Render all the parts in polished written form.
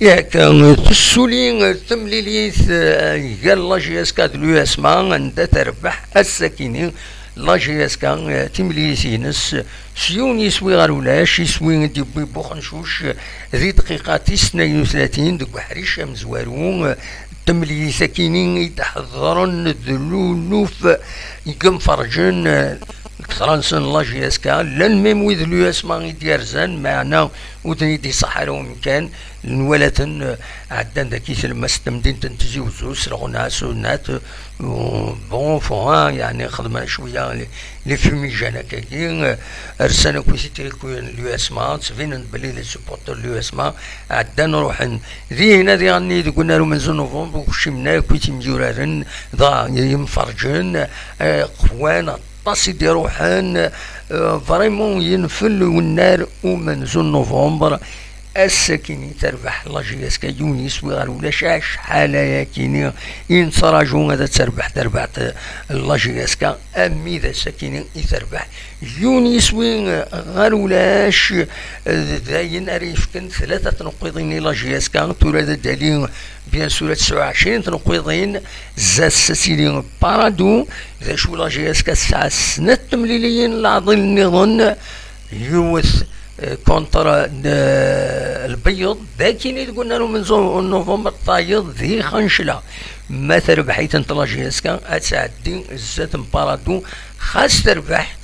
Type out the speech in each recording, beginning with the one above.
ياك تسولين تمليليث قال لا جي اس كا دلو اسما انت تربح الساكنين لا جي اس كا تمليليثينس سيون يسوي غير ولاش يسوي ديبي بوخنشوش ذي دقيقة 32 دك بحريش مزوارون تملي ساكنين يتحضرن ذلولوف يقم فرجن فرنسا لا جي اس كا لان ميم ويذ لو اس ما يديرزان معنا ودني دي صحراء ومكان نولاتن عدان داكي تلمس تمدين تنتزي وزوس رغنا سونات بون فوها يعني خدمنا شويه لي فيميجان هكاكي رسانا كويسي تيكوين لو اس ما تفين بلي لي سوبورتور لو اس ما عدان نروح ذي هنا ذي غني قلنا له من نوفمبر وشمنا كويتي مجورارن ضا يمفرجن قوان طاسي روحان فريمون ينفل والنار ومنزل نوفمبر الساكنين تربح لا جي اس كا يونيس وغير ولا شحال يا كيني ينصراجو هذا تربح لا جي اس كا امي ذا ساكنين يتربح يونيس وين غير ولاش داين ريفكن 3 نقيضين لا جي اس كا تولى الدليل بيان سور 29 تنقيضين زاد ساسيلين بارادو ذا شو لا جي اس كا الساعه سنه تمليليين العضل نظن يوث كونتر البيض ذاكيني قلنا له من نوفمبر طايض ذي خنشله ما تربحيت انت لا جي اس كا اتسعدي زاد بارادو خاص تربح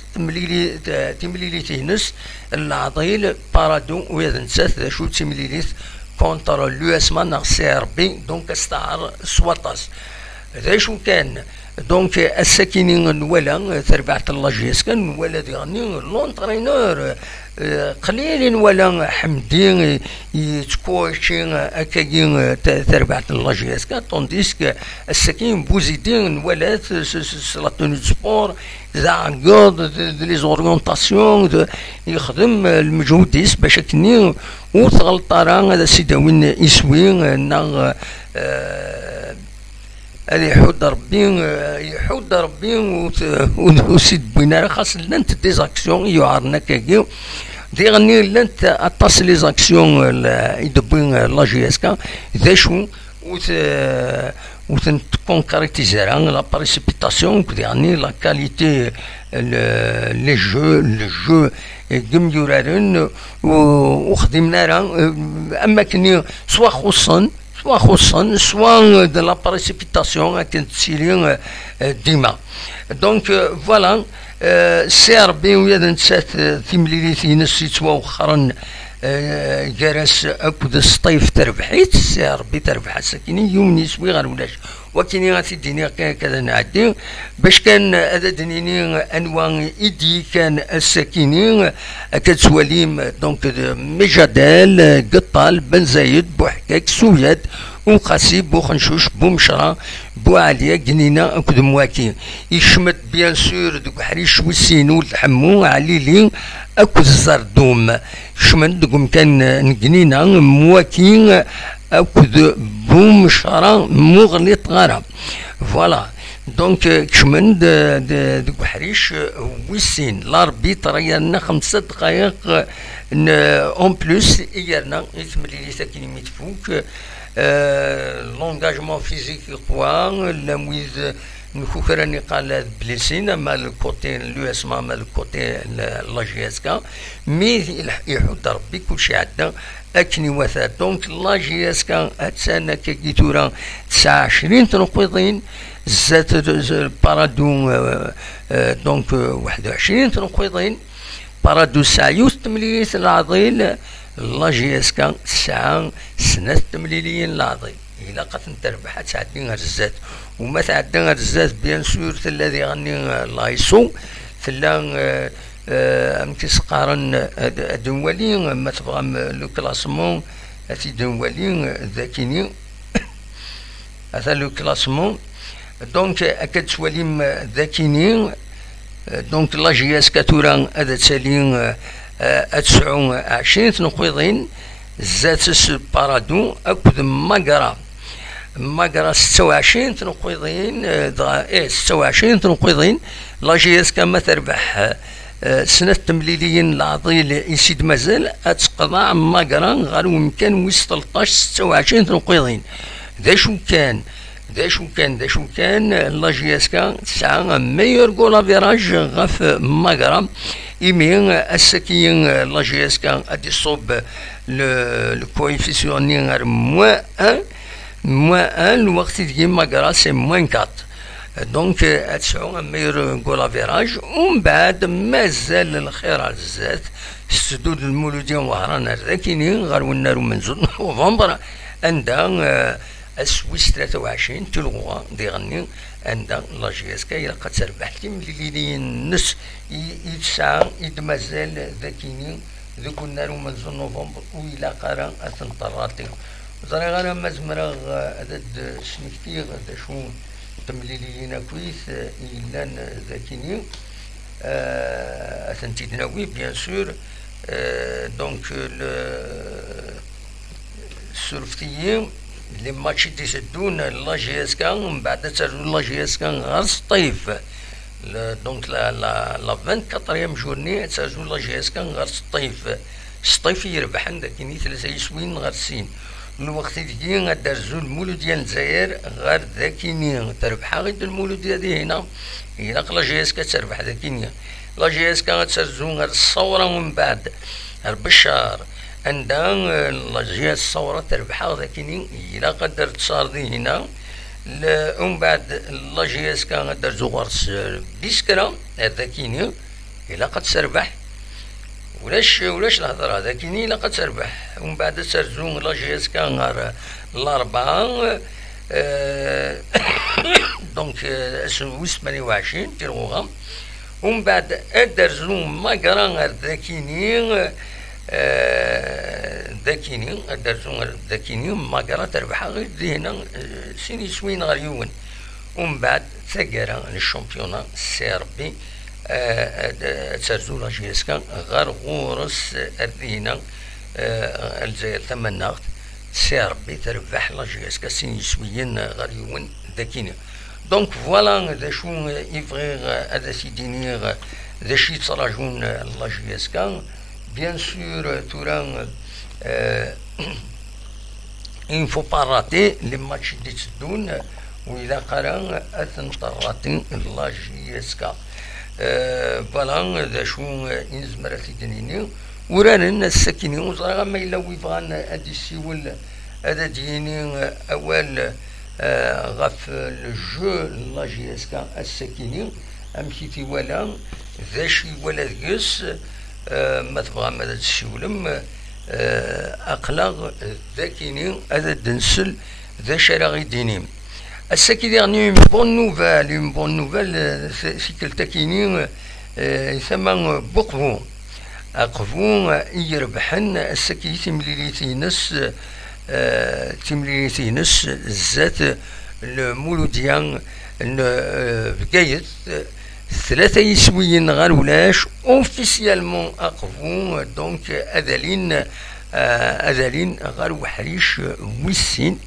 تمليلي تينس العضيل بارادو ويا نسات ذا شو تمليليت كونتر لو اس مان سي ار بي دونك استعار سواطاس ذا شو كان دونك الساكنين ولا تربعت لا جي اس كان ولا ديغني لونترينور قليل ولا حمدين يتكوشين اكاين تربعت لا جي اس كان طونديسك الساكن بوزيدين ولا سلاتوني سبور زعقود لي زوريونطاسيون يخدم المجهود ديس باش كني وتغلطارا هذا سيدا وين يسوي نا هذه يحود ربي وسيد بينا خاص لانت دي زاكسيون يعارنا كاكيو دي غني لانت اطاس لي زاكسيون يدبين لا جي اس كا ذا شو وتنكونكريتيزيرا لا بريسيبيتاسيون يعني لا كاليتي لي جو كم يورارن وخدمنا راه اما كني سوا خصوصا سوا de la précipitation كانت تسيرين ديما دونك فوالا سي ار بي ويا نسات تيمليليتي نسيت توخرن جرس اكد الصيف تربحيت سي ار بي تربح ساكنين يونيس وي غير ولاش وكيني غاتديني كذا نعدي باش كان هذا دنيني انواع ايدي كان الساكنين كتسواليم دونك مجادال قطال بن زايد بوحكاك سوياد وقاسي بوخنشوش بومشرا بوعليا قنينه اكد مواكي يشمت بيان سور دوك حريش والسينو الحمو عليلي اكد الزردوم شمت دوك كان قنينه مواكين اكد بومشرا مغلط غرام فوالا دونك كشمن دوك حريش ويسين لاربيت ريالنا 5 دقائق اون بلوس ايرنا يتملي ساكنين ميتفوك لونجاجمون فيزيك قوى لمويز نكوكراني قال بليسين اما الكوتي لو اس ما الكوتي لا جي اس كا مي يحط ربي كلشي عندنا اكني وثا دونك لا جي اس كا اتسانا كيتورا 29 تنقيضين زات بارادو دونك 21 تنقيضين بارادو سايوس تمليليت العضيل لا جي اس كا 9 سنة تمليليين العضيل إلا قد تربح تعدي الزات وما تعدي الزات بيان سور الذي غني لايسو ثلا امتسقارن دنوالي ما تبغى لو كلاسمون هاتي دنوالي ذاكيني هذا لو كلاسمون دونك اكاد تواليم ذاكيني دونك لا جي اس كاتورا هذا تالين 29 تنقيضين زات بارادو اكد ماكرا ماكرا 26 تنقيضين 26 تنقيضين لا جي اس كا ما تربح سنة تمليليين العضيل يسيد مازال اتقضى ماكرا غير ويمكن ويس 13 26 تنقيضين ذا شو كان لا جي اس كا تسعة ميور جولا فيراج غاف ماكرا إيمين السكين لا جي اس كا ادي صوب لو كويفيسيون غير moins 1 الوقت ديال ماكرا سي moins 4 دونك تسعو ميور جولا فيراج ومن بعد مازال الخير على الزات السدود المولودية وهران الراكينين غير والنار من زود نوفمبر عندها السويس 23 تلغوا ديغني عندها لا جي اس كا إلا قد تربح تيمليليين نص يتسعى مازال ذاكيني ذوك النار من زود نوفمبر وإلا قرا أتنطراتي زري انا مزمرغ عدد سنكتير هذا شو تمليلينا كويس إلا ذاكيني أثنتي دناوي بيان سور دونك السورفتيين لي ماتشي تيسدون لا جي اس كا ومن بعد تسدون لا جي اس كا غير الصيف دونك لا 24 جورني تسدون لا جي اس كا غير الصيف يربح عندك كاين 3 يسوين غير السين الوقت ديالي غدرزو المولود ديال الجزائر غير ذاكينيا تربحها غير المولود ديالي هنا إلا لا جي اس كتربح ذاكينيا لا جي اس كترزو غير الصورة ومن بعد البشار عندها لا جي اس الصورة تربحها ذاكينيا إلا قدر تصاردي هنا ومن بعد لا جي اس كترزو غير بيسكرا ذاكينيا إلا قد تربح ولاش الهضره هذا كاين الا قد تربح ومن بعد ترزون لا جي اس كا غير الاربعه دونك اسمو 28 تيروغا ومن بعد ادرزون ماكرا غير ذاكيني ادرزون ذاكيني ماكرا تربحها غير هنا سيني سوين غير يون ومن بعد ثقرا للشامبيونا السيربي ترزو لا جي اس كا غير غورس اردينا الجزائر ثمناغت سي ربي تربح لا جي اس كا سين يسويين غير يون ذاكيني دونك فوالا ذا شو يفغي هذا سيديني ذا شي تراجون لا جي اس كا بيان سور تورا il faut pas rater les matchs دي تسدون وإذا قرا أثنطراتين لا جي اس كا فوالا ذا شو ينزمر تيدنيني ورانا الساكنين وزرا ما إلا ويبغان هادي السيول هذا ديني أول غاف الجو لا جي اس كا الساكنين أمشيتي ولا ذا شي ولا ذكس ما تبغى ما تسولم أقلق ذاكيني هذا دنسل ذا شراغي دينيم الساكي ديرني اون بون نوفال في كلتاكيني يسمى بقفو أقفو يربحن الساكي تمليتينس زات المولوديان بقايت 3 يسويين غير ولاش اوفيسيالمون أقفو دونك أذالين غير وحريش ويسين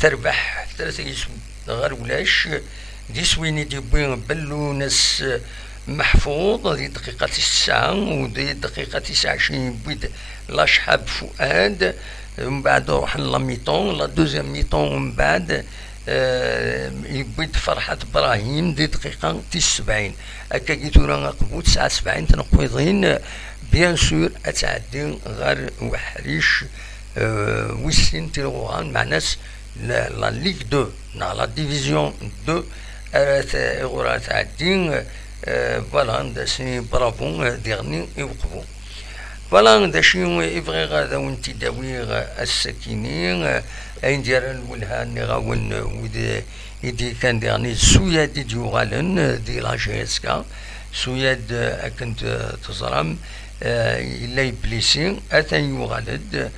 تربح 3 يسوي غير ولاش دي سويني دي بوين بلونس محفوظ دي دقيقة 9 ودي دقيقة 29 بيد لاشحاب فؤاد ومن بعد روح لا ميطون لا دوزيام ميطون ومن بعد يبيد فرحة إبراهيم دي دقيقة 79 هكا كي تورا قبو 79 تنقويضين بيان سور أتعدي غير وحريش ويسين تيروغان مع ناس لا ليغ 2 لا ديفيزيون 2 غورا تعدي فوالا داسي برافو ديرني يوقفو فوالا داشي يبغي غادا ونتي داوي الساكنين أين ديال الولهان غاون ودي يدي كان ديرني سوياد دي يوغالن دي لا جي اس كا سوياد كنت تزرم إلا يبليسي أتان يوغالد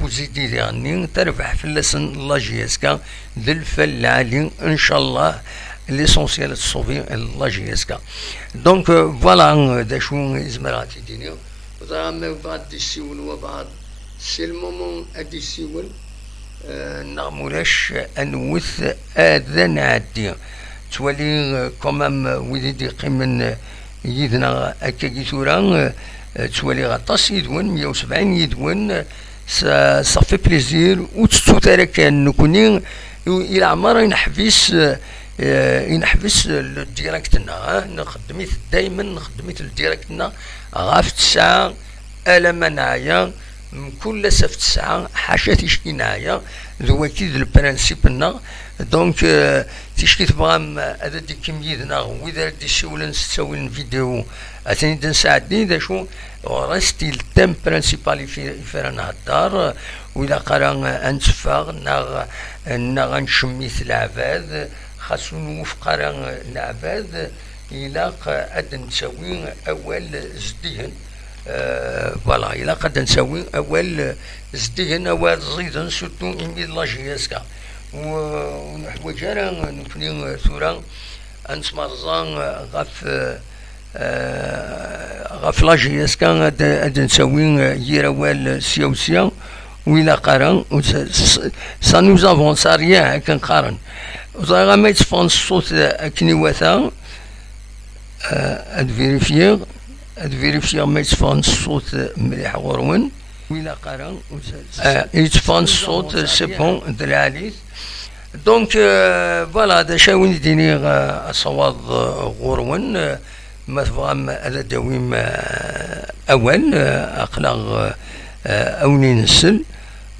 بوزيدي ديرني تربح في اللسن لا جي اس كا ذي الفل العالي إن شاء الله ليسونسيال تصوفي لا جي اس كا دونك فوالا دا شو زمراتي ديني وزرا ما بعد السيول وبعد سي المومون ادي السيول نغمولاش انوث هذا نعدي تولي كومام ويدي يقيمن يدنا هكاكي ثورا تولي غطاس يدون 170 يدون صافي بليزير وتستو ترى كان نكوني الى عمر ينحبس الديريكتنا نخدميت دائما نخدميت الديريكتنا غاف 9 الا نعيا كل سفت ساعة حاشا تيشكي نعيا ذو اكيد البرانسيبنا دونك تيشكي تبغى هذا دي كميدنا واذا دي سولن تسوي الفيديو اثني نساعدني ذا شو رستي التيم برانسيبالي في رانا الدار واذا قرا انتفاغ ناغ نشميت العباد خاصو نوفق العباد الى قد نسوي اول زديهن فوالا إلا قد نسوي أول زديهن أول زيدن سورتو إمي لاجياسكا ونحوج أنا نفني ثورا أنسمرزان غاف لاجياسكا أد نسوي يير أول سيوسيا وإلا قارن سا نوز افونسا ريان هاكا نقارن وصا ما يتفون الصوت أكني واثا أد فيريفيغ ما يتفان الصوت مليح غرون وإلا قارن يتفان الصوت سي بون دراليت دونك فوالا هذا شاوين يديني أصوات غرون ما تفهم هذا دويم أول أقلق أوني نسل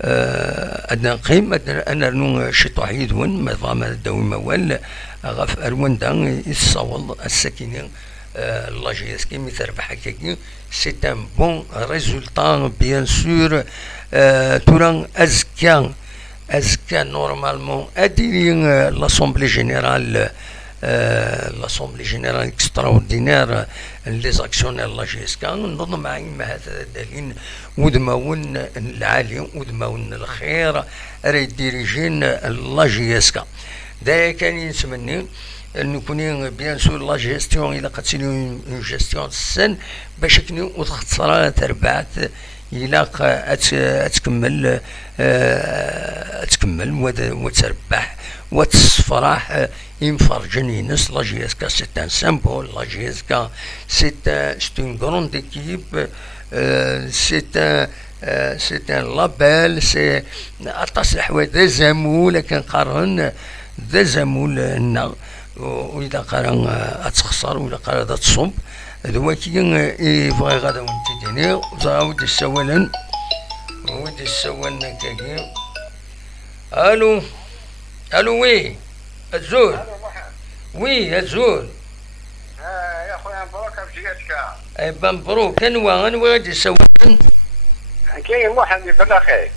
أدنا نقيم أنا نو شطوح يدون ما تفهم هذا دويم أول غاف أروان دان يتصول السكينين الله جيسكي مي تربح هكاكي سي ان بون ريزولطا بيان سور توران أزكا نورمالمون أديري لاسومبلي جينيرال اكستراوردينير لي زاكسيونير الله جيسكا نظن مع ما هذا دالين ودماون العالي ودماون الخير راه يديريجين الله جيسكا دا كان يتمني نكوني بيان سور لا جيستيون الى قد تسيني اون جيستيون السن باش كني وتختصر تربعت الى تكمل وتربح وتصفرح ينفرجن ينس لا جيسكا سي ان سامبول لا جيسكا سي اون غروند ايكيب سي ان لابيل سي اطاس الحوايج ذا زامول كنقارن ذا زامول لنا وإذا قرا أتخسر وإذا قرا تصب دواكي يبغي غادا ونتديني وزاود السوالا ودي السوالا كاكي الو وي الزول وي الزول يا خويا مبروك بجيتك اي مبروك انوا غادي السوالا كاين محمد بالخير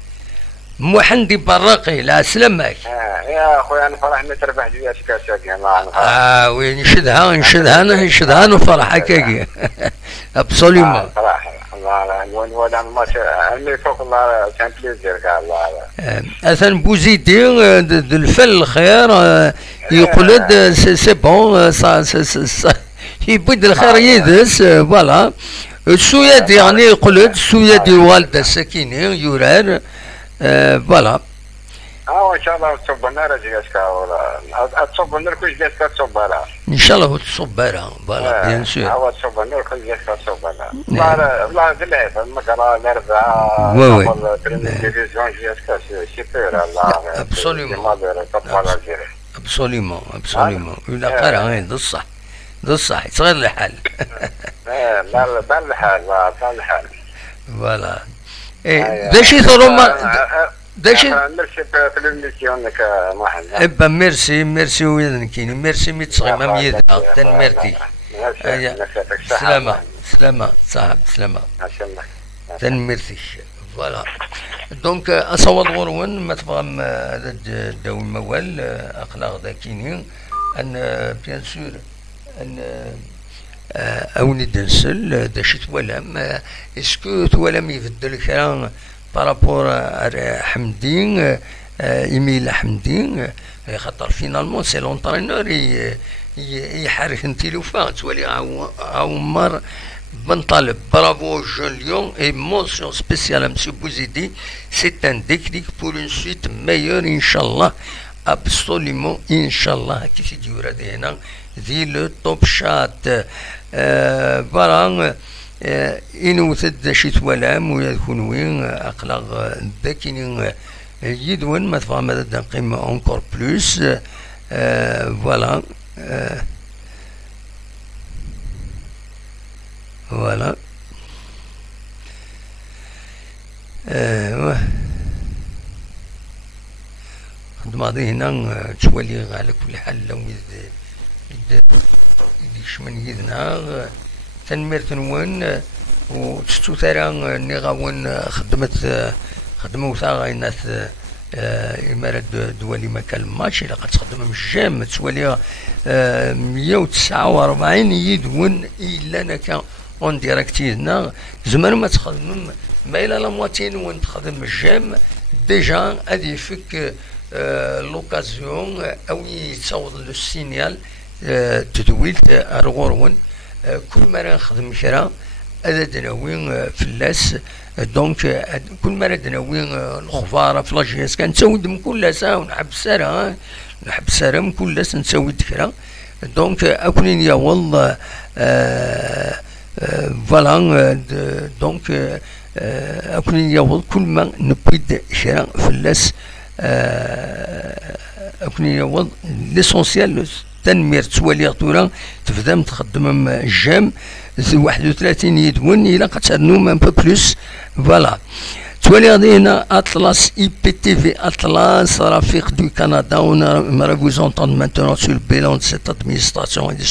محندي براقي لا سلامك يا خويا نفرح اني تربح جوياتك كاساكي الله وين نشدها نفرح هكاكي ابسوليومون صراحه الله ولا ما اني فوق الله كان بليزير كاع الله اثن بوزيدي الفل الخير يقول سي بون يبد الخير يدس فوالا السويد يعني يقول السويد والده السكينه يورار فوالا ان شاء الله تصب النار جيسكا ولا تصب النار كل جيسكا تصب لها ان شاء الله تصب لها فوالا بيان سور تصب النار كل جيسكا تصب لها والله بالله المقرا الاربعاء وي ديفيزيون جيسكا سيبر الله ابسوليومون ولا قرا ذا الصح يصير الحال بال الحال فوالا ذا شي ثروما داشي ميرسي في الميسيون لك محمد ابا ميرسي وين كاين ميرسي مي تصغي ما ميدا تنمرتي سلامة صاحب سلامة تنمرتي فوالا دونك اصوات غرون ما تفهم هذا الدو الموال اخلاق ذا كاينين ان بيان سور ان اوني دنسل داشي توالم اسكو توالم يبدل كرا بارابور حمدين ايميل حمدين خاطر فينالمون سي لونترينور يحرك التليفون تولي عمر بن طالب. برافو جون ليون et mention spéciale à monsieur Bouzidi, c'est un déclic pour une suite meilleure inchallah, absolument inchallah. كيف يجي ورد هنا ذي لو توب شات فوالا إنوثد شي توالام ويكون وين أقلق ذاكين يدون ما تفهم هذا قيمة encore plus voilà voilà خدمة هنا تولي على كل حال لو يشمن يدنا تنمير تنوان وتستو ثرا نغاون خدمة وثاغا ناس إمارة دولي مكان ماشي لقد تخدم مجام تولي 149 يدون إلا نكا اون ديريكتيزنا زمان ما تخدم ما إلا لا مواتين وين تخدم مجام ديجا هادي فيك لوكازيون أو يتصوت لو سينيال تدويل أرغورون كل مرة نخدم كرا هذا دناوين فلاس دونك كل مرة دناوين الخفارة في لاجياس كنساود من كل ساعة ونحب سارة من كل ساعة نساود كرا دونك أكونين يا والله فوالا دونك أكونين يا والله كل ما نبيد كرا فلاس أكونين يا والله ليسونسيال تنمير توالي طورا تفدم تخدم الجام 31 يدون إلا قتلنوم ان بو بلوس فوالا تولي غادي هنا أطلس اي بي تي في أطلس رفيق دو كندا on vous entendre maintenant sur le bilan de cette administration et de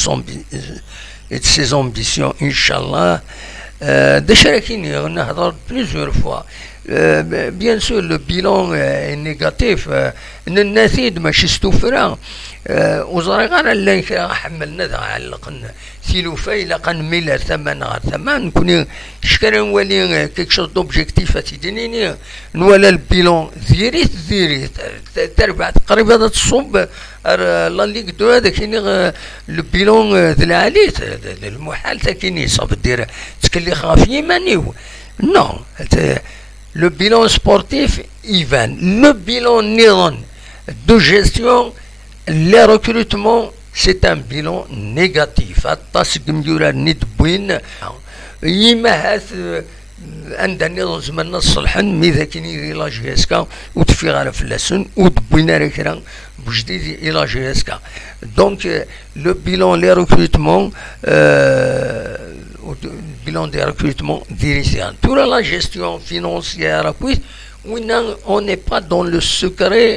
ses ambitions Inch'Allah déjà راكين نهضر plusieurs fois bien sûr le bilan est négatif النتيجة ماشي استوفرا وزرقنا اللي حملنا ذا علقنا سيلوفا إلا قن ميلر ثمان غير ثمان نكوني شكرا نولي كيك شوز دوبجيكتيف تيدينيني نولا البيلون ذيريت تربع تقريبا هذا تصوب لا ليغ دو هذا كيني لو بيلون ذي العاليت المحال تاكيني صاب دير تكلي خافي مانيو نو le bilan sportif Ivan, le bilan Niron de gestion, les recrutements, c'est un bilan négatif. التصق مجورا ندبوين يمهات عندنا لازم نصلحن ميذا كيني إلى جيسكا وتفي غير فلاسن ودبوينا ركرا بجديد إلى جيسكا. دونك لو بيلون لي ريكروتمون bilan des recrutements dirigeants. Pour la gestion financière, on n'est pas dans le secret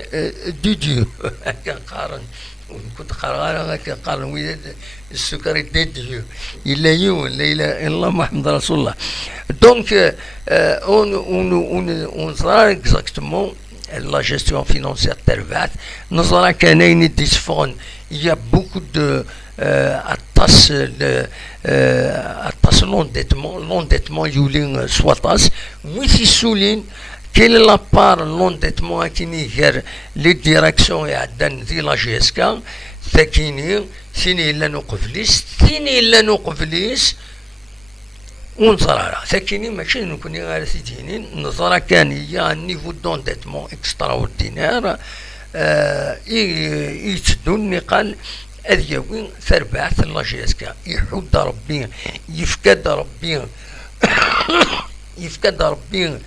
du Dieu. Le secret des dieux. Il est où? Allah Muhammad Rasulullah. Donc, on sera exactement la gestion financière tervat. Nous aurons qu'un disfone. Il y a beaucoup de l'endettement يولين سواتاس ويسي سولين كاين لا بار l'endettement كيني غير لي ديريكسيون يعدن ذي لا جي اس كا ثاكيني سيني الا نوقفليس ونصرا ثاكيني ماشي نكوني غير سيتينين نصرا كان هي نيفو دونديتمون اكسترا اوردينير يتدون قال أذيوين ثربعت الله جيسكا يحود ربي يفقد ربي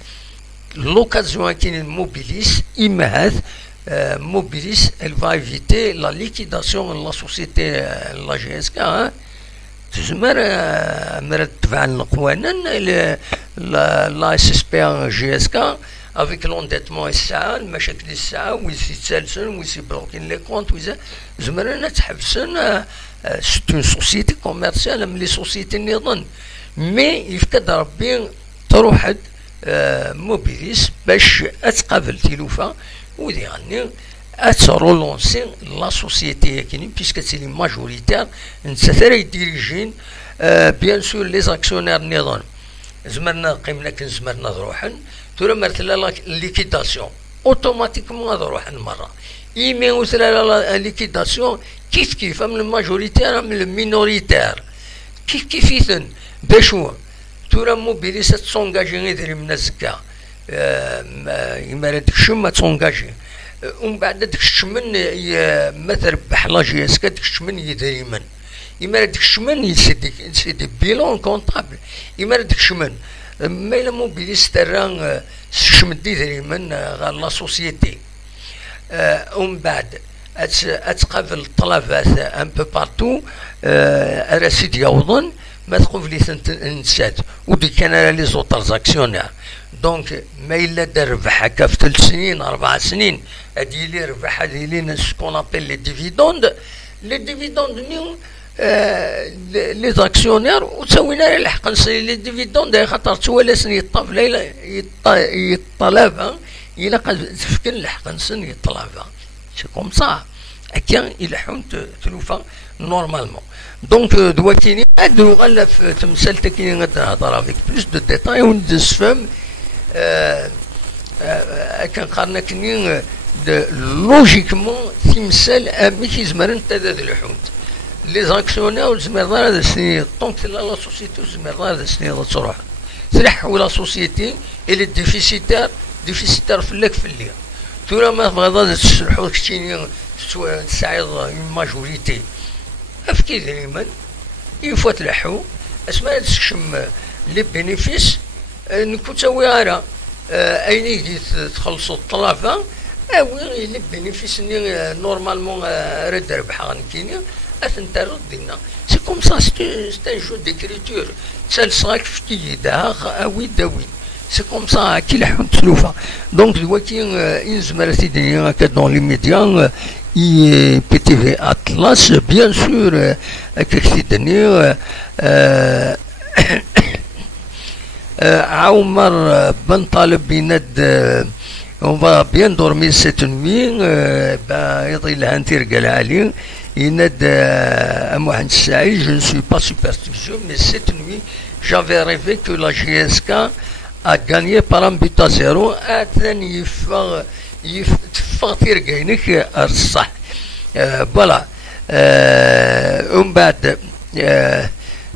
لوكازيون كاين الموبيليس إما هذا موبيليس elle va éviter la liquidation de la société الله جيسكا تزمر مرات تبع القوانا لا اس اس بي جيسكا avec l'endettement الساعة المشاكل الساعة ويسي تسالسن ويسي بلوكين لي كونت ويزا زمرنا تحبسن سيت اون سوسيتي كوميرسيال من لي سوسيتي النظام مي يفقد ربي تروح موبيليس باش اتقابل تلوفا ودي غني اترولونسي لا سوسيتي كاينين بيسكو سي ماجوريتير نتا يديريجين بيان سور لي زاكسيونير النظام زمرنا قيمنا كنزمرنا روحن تورا مرتلا ليكيداسيون اوتوماتيكمون غادي نروح المره ايمي وسلا ليكيداسيون كيف من الماجوريتير من المينوريتير كيفيتن باش هو تورا موبيليسات تسونجاجي غير من الزكا يما داك الشم ما تسونجاجي ومن بعد داك الشمن ما تربح لا جي اس كا داك الشمن يدريمن يما داك الشمن يسيدي بيلون كونطابل يما داك الشمن ما الا موبيليس ترى الشمن يدريمن غير لا سوسيتي ومن بعد اتقابل الطلبات ان بو بارتو اراسيد يوضن ما تقول لي نسات ودي كان لي زوتر زاكسيونير دونك ما الا دار ربح هكا في 3 سنين 4 سنين هادي لي ربح هادي لي سكون ابل لي ديفيدوند نيو لي زاكسيونير وتسوينا الحق نصري لي ديفيدوند خاطر توالسن يطلب يطلبها الا قد تفكر الحق نسن يطلبها سي كوم سا هكا يلحون تلوفا نورمالمون دونك دلوقتي هادو غالا في تمثالتك كي نهضر افيك بلوس دو ديتاي ونتفهم كنقارن كني لوجيكمون تمثال امي كيزمر انت هاد الحوت لي زاكسيونير زمر هذا السنين طونك لا سوسيتي زمر هذا السنين تروح تلحو لا سوسيتي الى ديفيسيتار في اللك في الليل تورا ما بغا تشرحو كتيني تساعد ماجوريتي افكي دائما يفوا تلحو اسمع تشم لي بينيفيس نكون تسوي غير اين يجي تخلصوا الطلافه اوي لي بينيفيس نورمالمون رد ربح غنكيني اثنت ردينا سي كوم سا سي ان جو ديكريتور تسالساك في كيدها اوي داوي سي كوم سا كي لحون تلوفا دونك دلوقتي ينزمر سيدي هكا دون لي ميديا بي تي في اطلس بيان سور هكاك سيدني عمر بن طالب بيند on va bien dormir cette nuit يطيل هانتير قال علي يند محمد السعيد je ne suis pas superstitieux mais cette nuit j'avais rêvé que la GSK a gagné par un but à 0 أثني يتفق تيرقينك الصح فوالا ومن بعد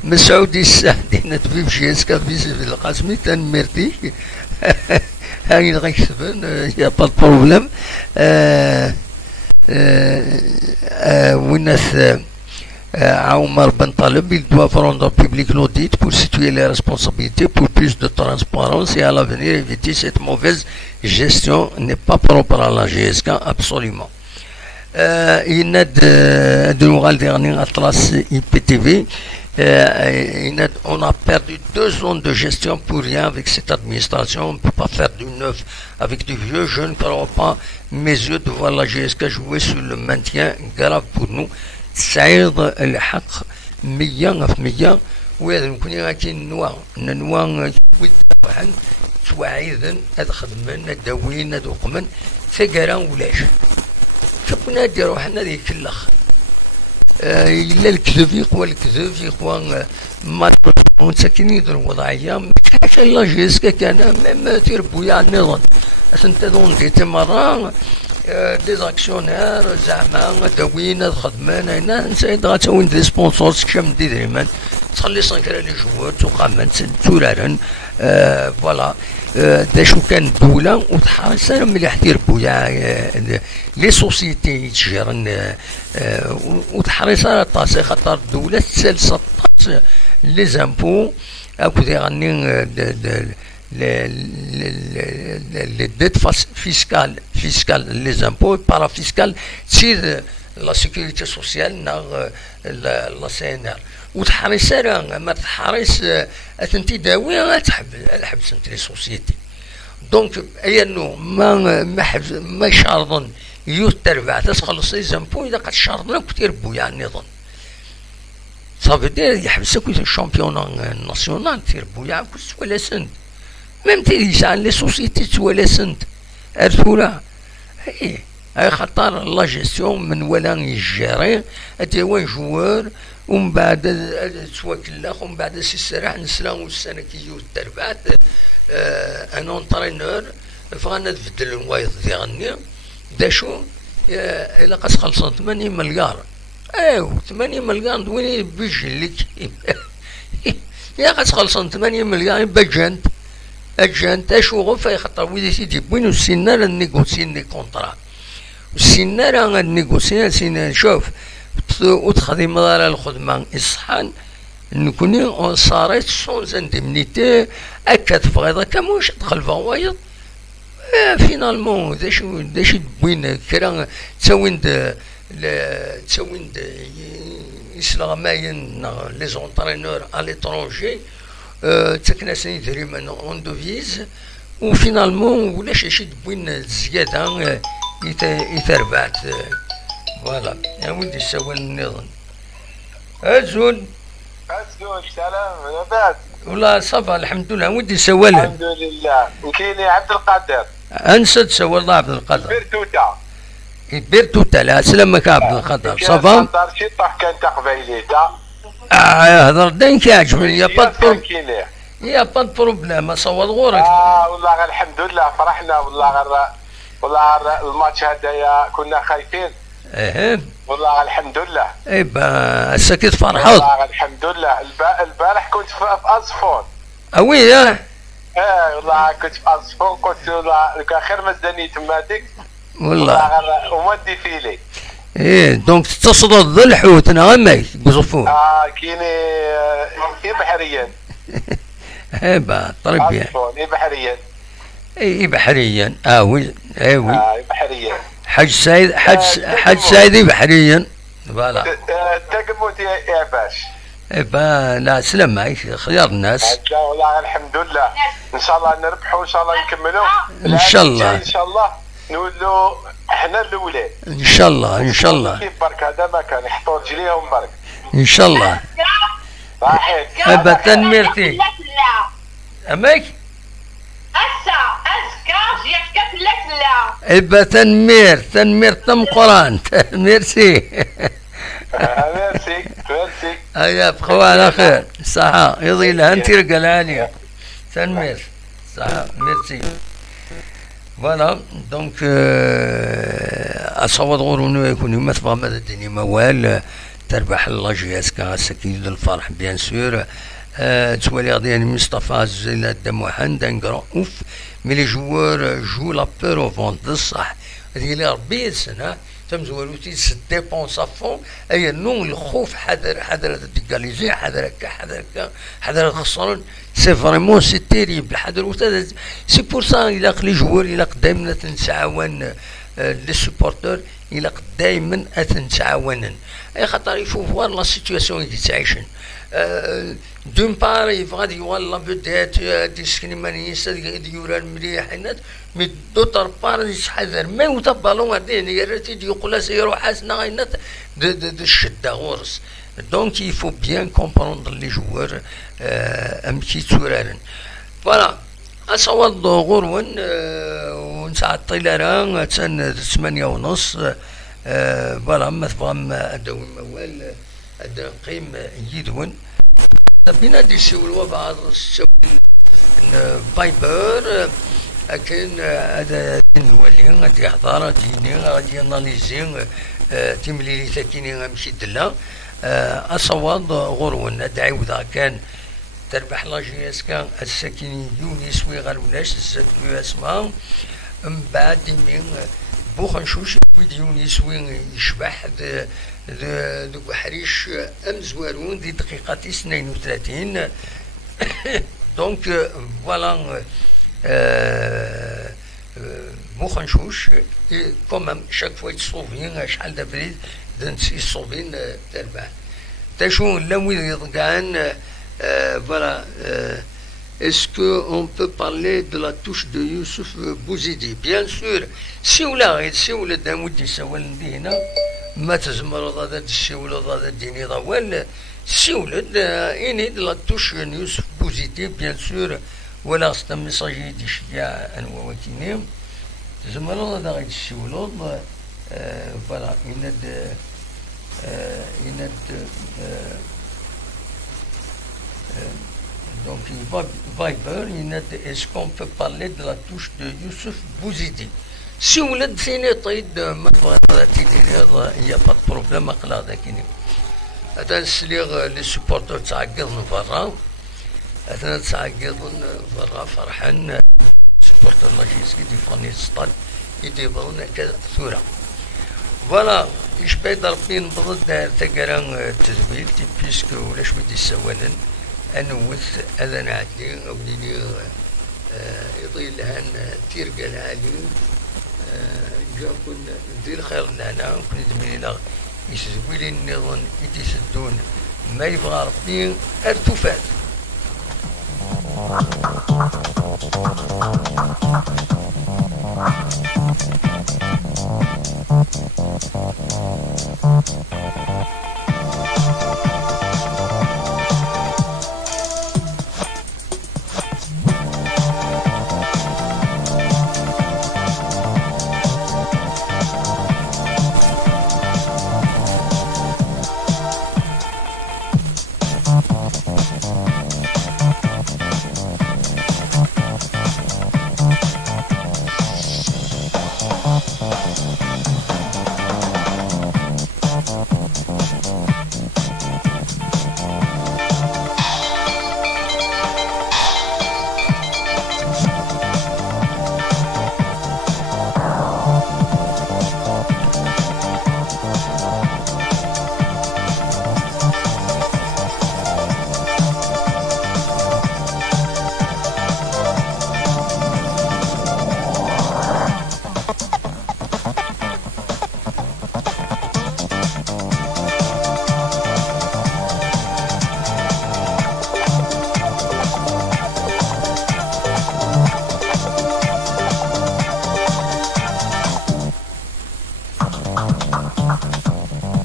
مسعودي السعدي نتبي بشي اسكا في القاسمي تنمرتي هاي غيكسبن يا با بروبليم والناس عمر بن طالب il doit rendre public l'audit pour situer les responsabilités pour plus de transparence et à l'avenir éviter cette mauvaise gestion n'est pas propre à la GSK absolument يناد دلوغال ديرني اطلس IPTV on a perdu 2 ans de gestion pour rien avec cette administration. On ne peut pas faire du neuf avec du vieux. Je ne crois pas mes yeux de voir la GSK jouer sur le maintien grave pour nous. سعيد الحق 100% وهذا نكون غاكي نوا ودوحن توعيذن هذا خدمنا داوين هذا قمن ثقرا ولاش شكون هادي روحنا ذيك الاخ الا الكذب يقوى الكذب يقوى ما مساكين يديروا وضعيه حاشا لا جيسكا كان ما تيربويا على النظام انت دون ديتي مره دي زاكسيونير زعما داوينا خدمنا هنا نسيت غاتسوي دي سبونسورز كشم دي دريمان تخلي صنكرا لي جوار تقام تورارن فوالا دا شو كان الدولة وتحرص مليح تيربويا لي سوسيتي يتجرن وتحرص على الطاسي خاطر الدولة تسالس لي زامبو اكو غني les dettes fiscales les impôts parafiscales تسير لا سيكوريتي سوسيال نا لا CNR وتحرص ما تحرص أنت داوي الحبس انت لي سوسيتي دونك اي انه ما شارضن يوت تربع تخلص لي زامبو اذا قد شارضنا كثير بويا النظام صافي دير يحبسك الشامبيون ناسيونال تير بويا كل ولا سنت ميم تيجي على لي سوسيتي تولا سنت ارثولا اي خطر لا جيستيون من ولا يجيري اتي وين جوار ومن بعد توكلاخ ومن بعد سي سراح نسلا والسنه كيجيو التربعات ان اونترينور فغانا تبدل الوايض ديالني داشو إلا قاس خلصنا 8 مليار. ايوا 8 مليار وين بيجي لك يا قاس خلصنا 8 مليار باجانت اجانت اشو غفا يخطر ويدي سيدي وين السنة نيغوسي لي كونطرا السنة راه نيغوسي سينا شوف وتخدم على الخدمة إصحان نكوني صارت سونز اندمنيتي هكا تبغيض هكا موش تدخل فوايض فينالمون داش تبوين كرا تساويند إسلاميين لي زونطرينور على ليترونجي تكناسني دريمان اون دوفيز وفينالمون ولاش شي تبوين زيادة يتربعت فوالا يا ولدي سوى النظام أزول سلام لاباس والله صافا الحمد لله ودي سوالها الحمد لله وكاين عبد القادر انسد سوى الله عبد القادر بيرتوتا بيرتوتا لا سلامك عبد القادر صافا شي طاح كان تقبيليتا هضر داين كيعجبني يا با بروبليم صوت غورك والله غير الحمد لله فرحنا والله غير الماتش هدايا كنا خايفين والله غير الحمد لله ايبا الساكت فرحوض والله غير الحمد لله البارح كنت في أصفون اوي والله كنت في أصفون قلت والله كان خير ما زدني تماتك والله غير وما ديفيلي دونك تصدر الحوت نغمي قصفون كاين بحريا ايبا طربيا أصفون بحريا بحريا اوي بحريا حج سعيد بحريا فوالا تقموت يا باش ايبا لا سلام خيار الناس والله الحمد لله ان شاء الله نربحوا ان شاء الله نكملوا ان شاء الله ان شاء الله نولوا احنا الاولين ان شاء الله كيف برك هذا ما كان يحطوا رجليهم برك ان شاء الله صحيح ايبا تنميرتي اماك ايبا تنمير تم قران ميرسي ميرسي هيا بقوا على خير صحة يضيلها انت رقلاني تنمير صحة ميرسي فوالا دونك اصوت غورونو يكون يما تبغى ماذا الدنيا موال تربح لاجياس كاسكيد الفرح بيان سور تولي غادي مصطفى زينات دموحان دان اوف مي لي جوار جو لا بور او فون بصح هذه اللي ربي السنه تمزولوتي ديبونس افون اي نون الخوف حذر ديكاليزي حذر حذر خسران سي فريمون سي تيريبل حذر سي بور سا الى لي جوار الى دائما تنتعاون لي سوبورتور الى دائما تنتعاونن اي خاطر يفو فوار لا سيتوياسيون اللي تعيشن دون بار يبغى يوالله بدات ديسكني مانيس يورا مليح مي دوتر بار يحذر ما يتبالون هذين يرتي يقول سيروح حسنا غينات د الشده غورس دونك يفو بيان كومبروندر لي جوار امشي تورارن فوالا اصوات غورون ونساعد الطيلان تسن 8:30 فوالا ما تبغى ادوي موال قيم يدون بينا دي سولوا بعض فايبر كاين هذا نولي غادي يحضر ديني غادي اناليزي تيمليلي ثاكيني غنمشي دلا اصوات غرون دعوذا كان تربح لاجياس كان الساكني يونس ويغالوناش زاد له اسماء من بعد من بوخنشوش يونس وين يشبح ذو حريش امزوارون دي دقيقة 32 دونك فوالا بوخنشوش كومام شاك فوا يتصوفين شحال دابريد دنسي الصوفين تربح تاشو لا وين يضقعن فوالا est-ce qu'on peut parler de la touche de Youssouf Bouzidi? Bien sûr. Si ou la damoudi sawal dina, ما تزمر هذا الشيء ولا هذا الدين ضوال سي ولد اني لا توش يوسف بوزيتي بيان سور ولا خصنا ميساجي دي شيا انوا وكيني تزمر هذا غير الشيء ولا فوالا يند دونك Viber, est-ce qu'on peut parler de la touche de Youssouf Bouzidi? Si vous l'avez dit, il n'y a pas de problème avec la dakini. Les supporters تعقدن برا أثناء تعقدن برا فرحان supporter لاجيسكي ديفوني سطال يديبون كذا ثورة فوالا إيش بعد ربي نبض تقرا تزويل بيسكو ولاش بدي سوانن أنوث أذن عدلي أوليني يضيل لهن تيرقى العالي جا كن ندير الخير لهنا كن دمينا يسويلي النظام يتسدون ما يبغى ربي ارتفاد